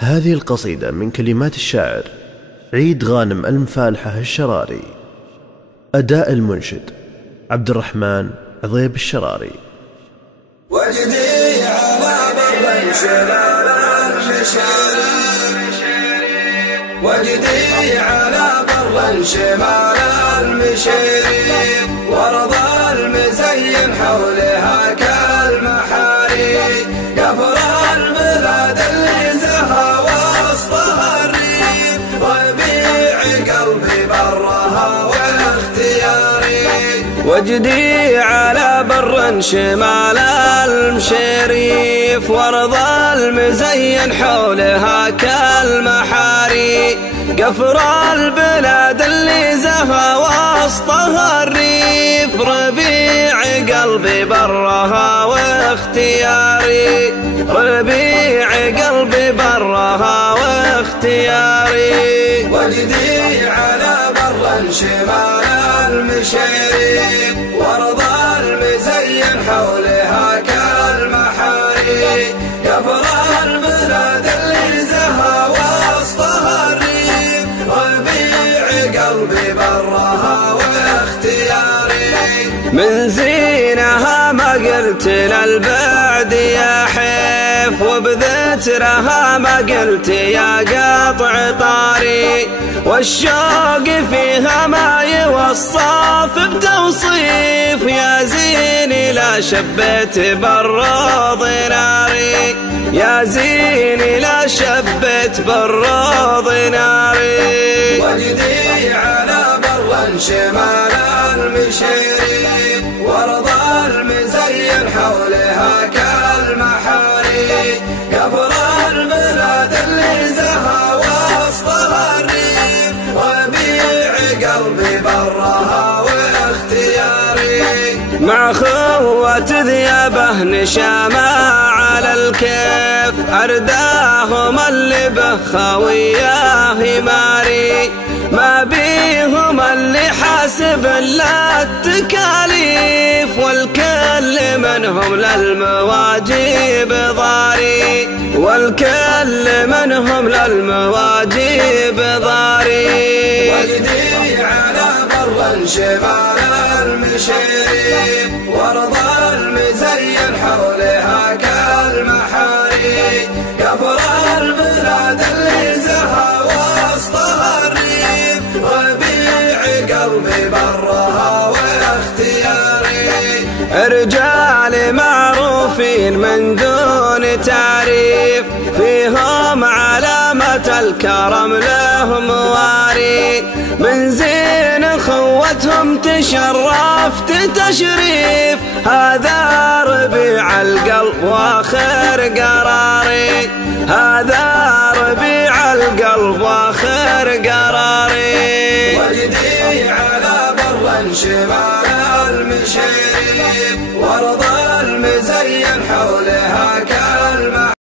هذه القصيدة من كلمات الشاعر عيد غانم المفالحة الشراري. أداء المنشد عبد الرحمن عضيب الشراري. وجدي على بر شمال المشاري، وجدي على بر شمال المشاري، ورض المزين حولها كالمحاري، قفر البلاد اللي زها وسطها الريف، ربيع قلبي برها واختياري. وجدي على بر شمال المشريف، ورض المزين حولها كالمحاري، قفر البلاد اللي زها وسطها الريف، ربيع قلبي برها واختياري، ربيع قلبي برها واختياري. وجدي على بر شمال المشريف، ورض المزين حولها كالمحاري، قفر البلاد اللي زها وسطها الريف، ربيع قلبي برها واختياري. من زينها ما قلت للبعد يا حيف، وبذترها ما قلت يا قطع طاري، والشوق فيها ما يوصف بتوصيف، يا زيني لا شبت بالروض ناري، يا زيني لا شبت بالروض ناري. وجدي على بر شمال المشريف، ورض المزين حولها كالمحاري، قفر البلاد اللي زها وسطها الريف، ربيع قلبي برها واختياري. مع خوة ذيابه نشامة على الكيف، أرداهم اللي بخاويه ماري، ما بيهم اللي حاسب الا التكاليف، والكل منهم للمواجيب ضاري، والكل منهم للمواجيب ضاري. وجدي على بر شمال المشريف، ورض المزين حولها كالمحاري، قفر البلاد اللي زها وسطها الريف، ربيع قلبي برها واختياري. رجال معروفين من دون تعريف، فيهم علامة الكرم لهم واري، من زين خوتهم تشرفت تشريف، هذا ربيع القلب واخر قراري، هذا ربيع القلب واخر قراري. وجدي على بر شمال المشريف، ورض المزين حوله